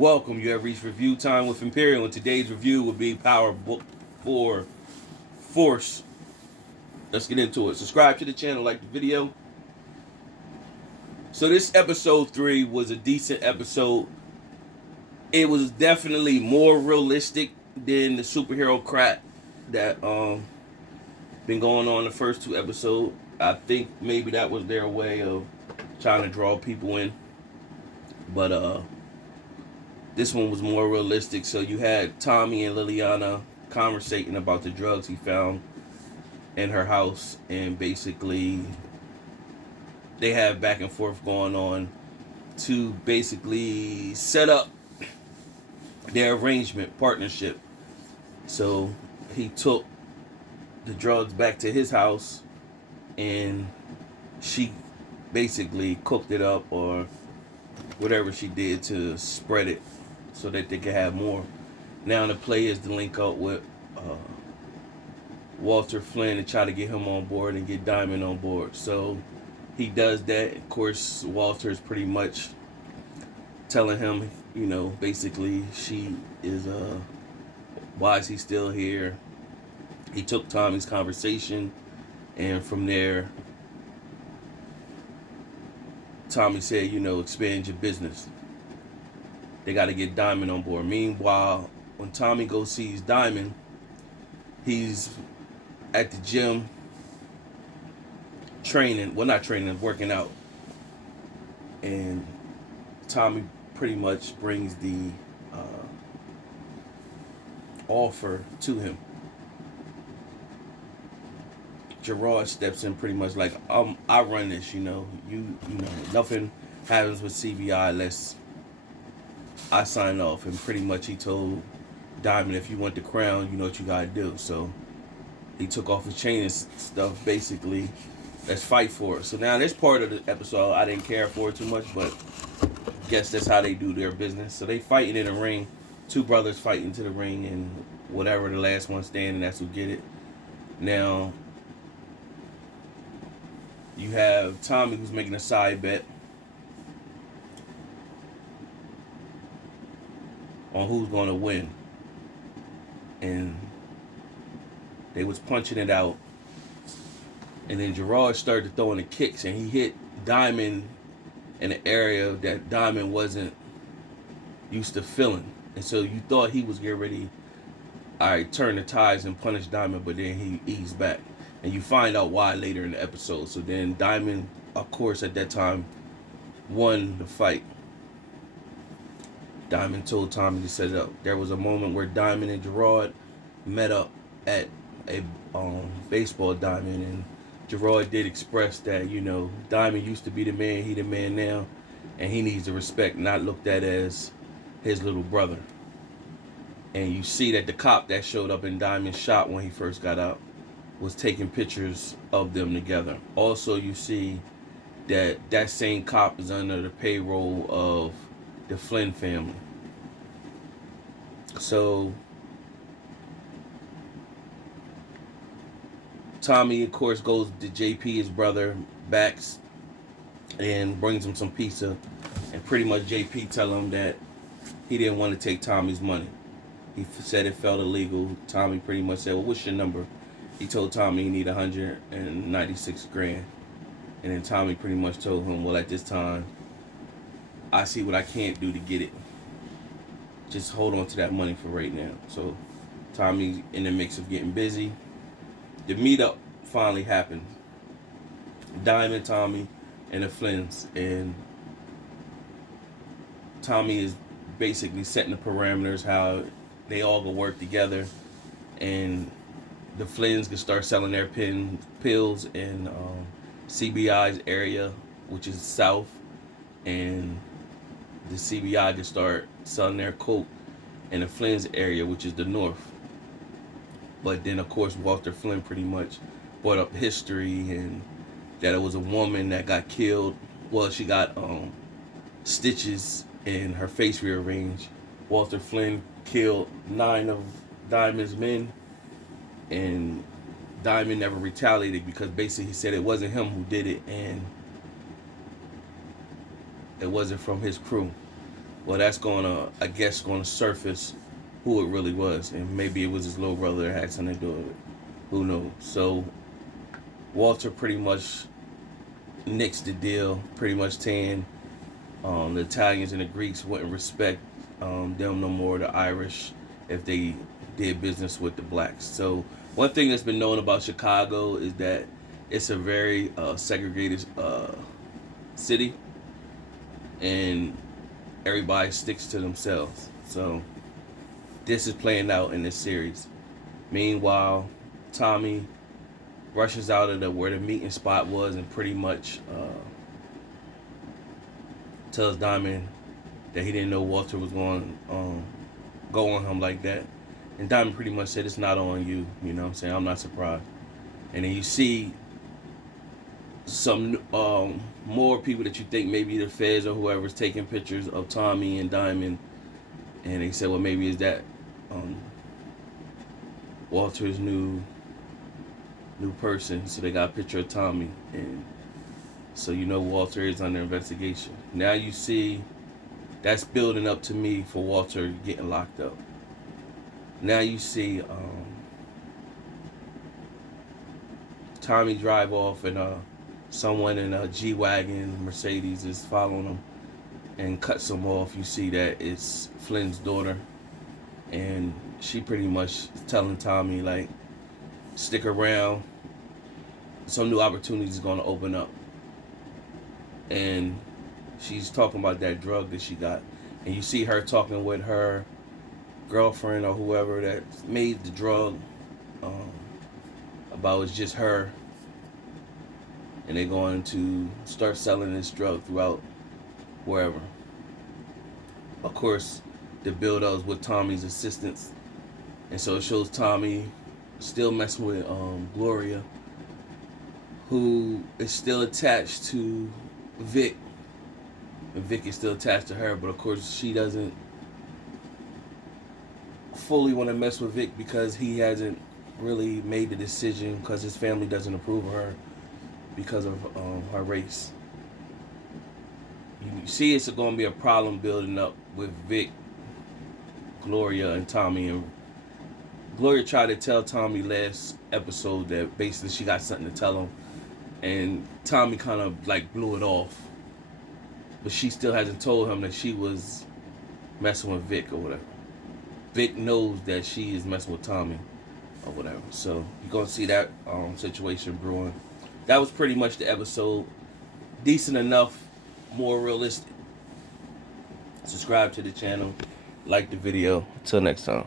Welcome. You have reached review time with Imperial, and today's review will be Power Book 4 Force. Let's get into it. Subscribe to the channel, like the video. So this episode 3 was a decent episode. It was definitely more realistic than the superhero crap that been going on the first 2 episodes. I think maybe that was their way of trying to draw people in. But this one was more realistic. So you had Tommy and Liliana conversating about the drugs he found in her house, and basically they have back and forth going on to basically set up their arrangement partnership. So he took the drugs back to his house, and she basically cooked it up or whatever she did to spread it so that they could have more. Now the play is to link up with Walter Flynn and try to get him on board and get Diamond on board. So he does that. Of course, Walter is pretty much telling him, basically she is why is he still here? He took Tommy's conversation, and from there Tommy said, expand your business. They got to get Diamond on board. Meanwhile, when Tommy goes sees Diamond, he's at the gym training. Well, not training, working out. And Tommy pretty much brings the offer to him. Gerard steps in pretty much like, I run this, nothing happens with CBI unless I sign off. And pretty much he told Diamond, if you want the crown, you know what you gotta do. So he took off his chain and stuff, basically, let's fight for it. So now this part of the episode I didn't care for too much, but I guess that's how they do their business. So they fighting in the ring, 2 brothers fighting to the ring, and whatever the last one standing, that's who get it. Now you have Tommy, who's making a side bet on who's going to win. And they was punching it out. And then Gerard started throwing the kicks, and he hit Diamond in an area that Diamond wasn't used to feeling. And so you thought he was getting ready, turn the tides and punish Diamond, but then he eased back. And you find out why later in the episode. So then Diamond, of course, at that time, won the fight. Diamond told Tommy to set it up. There was a moment where Diamond and Gerard met up at a baseball diamond, and Gerard did express that, Diamond used to be the man, he the man now, and he needs the respect, not looked at as his little brother. And you see that the cop that showed up in Diamond's shop when he first got out was taking pictures of them together. Also, you see that same cop is under the payroll of the Flynn family. So Tommy, of course, goes to JP, his brother, backs and brings him some pizza. And pretty much JP tell him that he didn't want to take Tommy's money. He said it felt illegal. Tommy pretty much said, well, what's your number? He told Tommy he need 196 grand. And then Tommy pretty much told him, well, at this time, I see what I can't do to get it. Just hold on to that money for right now. So Tommy's in the mix of getting busy. The meetup finally happened. Diamond, Tommy, and the Flynns. And Tommy is basically setting the parameters how they all go work together. And the Flynns can start selling their pills in CBI's area, which is south. And the CBI can start selling their coke in the Flynn's area, which is the north. But then, of course, Walter Flynn pretty much brought up history and that it was a woman that got killed. Well, she got stitches and her face rearranged. Walter Flynn killed 9 of Diamond's men, and Diamond never retaliated because basically he said it wasn't him who did it and it wasn't from his crew. Well, that's gonna, I guess, gonna surface who it really was, and maybe it was his little brother that had something to do with it. Who knows? So Walter pretty much nixed the deal, pretty much saying the Italians and the Greeks wouldn't respect them no more, the Irish, if they did business with the blacks. So one thing that's been known about Chicago is that it's a very segregated city, and everybody sticks to themselves. So this is playing out in this series. Meanwhile, Tommy rushes out of where the meeting spot was and pretty much tells Diamond that he didn't know Walter was going go on him like that. And Diamond pretty much said, it's not on you. You know what I'm saying? I'm not surprised. And then you see some more people that you think maybe the feds or whoever's taking pictures of Tommy and Diamond. And they said, well, maybe it's that Walter's new person. So they got a picture of Tommy. And so you know Walter is under investigation. Now you see that's building up to me for Walter getting locked up. Now you see Tommy drive off and someone in a G-Wagon, Mercedes, is following him and cuts him off. You see that it's Flynn's daughter, and she pretty much telling Tommy, like, stick around, some new opportunities is going to open up. And she's talking about that drug that she got, and you see her talking with her girlfriend or whoever that made the drug about it's just her, and they're going to start selling this drug throughout wherever. Of course, the build-ups with Tommy's assistants, and so it shows Tommy still messing with Gloria, who is still attached to Vic, and Vic is still attached to her, but of course she doesn't fully want to mess with Vic because he hasn't really made the decision, because his family doesn't approve of her because of her race. You see it's going to be a problem building up with Vic, Gloria, and Tommy. And Gloria tried to tell Tommy last episode that basically she got something to tell him, and Tommy kind of like blew it off, but she still hasn't told him that she was messing with Vic or whatever. Vic knows that she is messing with Tommy or whatever. So you're going to see that situation brewing. That was pretty much the episode. Decent enough, more realistic. Subscribe to the channel, like the video. Until next time.